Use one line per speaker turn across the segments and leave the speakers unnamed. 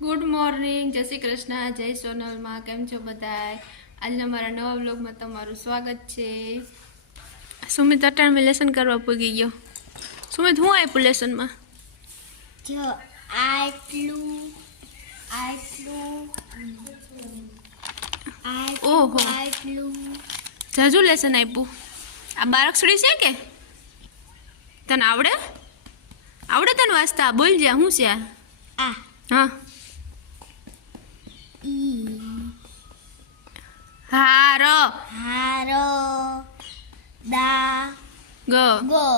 Good morning જય શ્રી કૃષ્ણ જય સોનલમાં કેમ છો બધાય? આજના મારા નવા બ્લોગમાં તમારું સ્વાગત છે. સુમિત અટાણમાં લેસન કરવા પૂગી ગયો. સુમિત હું આપ્યું લેસનમાં?
જો આટલું આટલું
ઓહો. જાજુ લેસન આપ્યું. આ બારક્ષડી છે કે? તને આવડે? આવડે તને વાંચતા બોલ જા હું છે આ. હા. ગ.
ગો.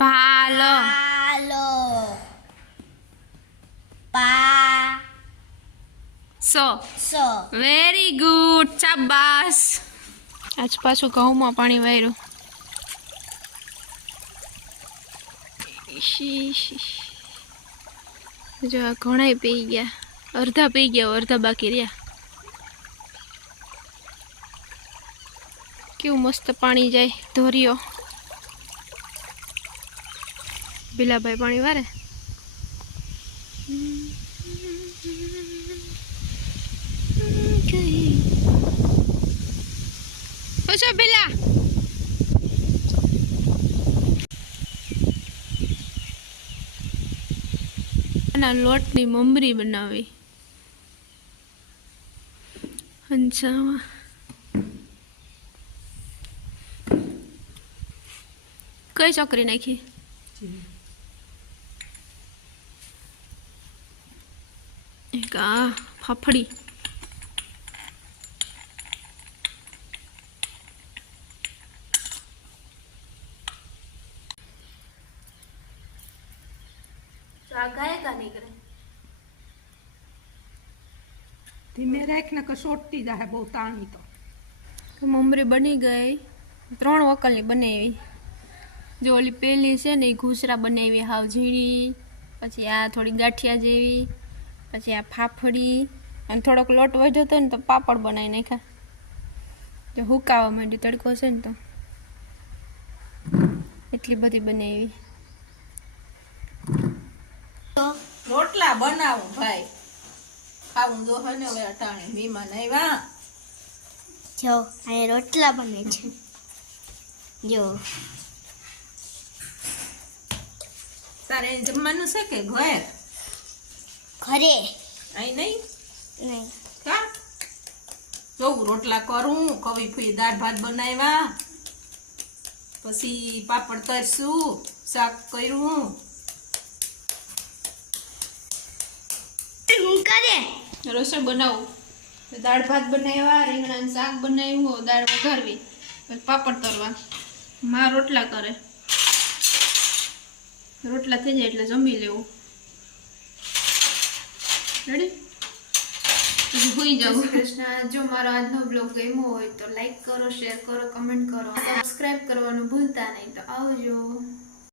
ભાલ
પાલો. પા.
સો.
સો.
Very good. શાબાશ. આજ પાછું ઘઉંમાં પાણી વાયરું. જો આ ઘણાય પી ગયા. અડધા પી ગયા અડધા બાકી રહ્યા. કેવું મસ્ત પાણી જાય ધોરીઓ ભીલાભાઈ પાણી વારે. ઓછો બિલા. લોટની મમરી બનાવી. હંસામાં કઈ ચોકરી નાખી? એક આ ફાફડી.
ધીમે રાખ ને કસોટતી જાહે બહુ તાણી તો.
તો મમરી બની ગઈ. ત્રણ વકલની બનાવી. જો ઓલી પેલી છે ને એ ઘૂસરા બનાવી હાવ ઝીણી પછી આ થોડી ગાંઠિયા જેવી પછી આ ફાફડી અને થોડોક લોટ વધ્યો હતો ને તો પાપડ બનાવી નાખ્યા. જો હુકાવા માંડ્યું તડકો છે ને તો. એટલી બધી બનાવી.
રોટલા બનાવો ભાઈ. ખાવું જો હે ને હવે અટાણે મહેમાન આવ્યા.
જો અહીં રોટલા બને છે. જો.
તારે જમવાનું છે કે ઘર?
ઘરે.
અહીં નહીં?
નહીં.
કા? જોઉં રોટલા કરું કવી ફૂઈ દાળ ભાત બનાવ્યા. પછી પાપડ તરશું શાક કર્યું.
હું કરે?
રસોઈ બનાવું. દાળ ભાત બનાવ્યા રીંગણાનું શાક બનાવ્યું દાળ વઘારવી. પછી પાપડ તરવા માં રોટલા કરે. રોટલા થઈ જાય એટલે જમી લેવું. રેડી હોઈ જાવ કૃષ્ણ. જો મારો આજનો બ્લોગ ગમ્યો હોય તો લાઈક કરો શેર કરો કમેન્ટ કરો. સબસ્ક્રાઈબ કરવાનું ભૂલતા નહીં. તો આવજો.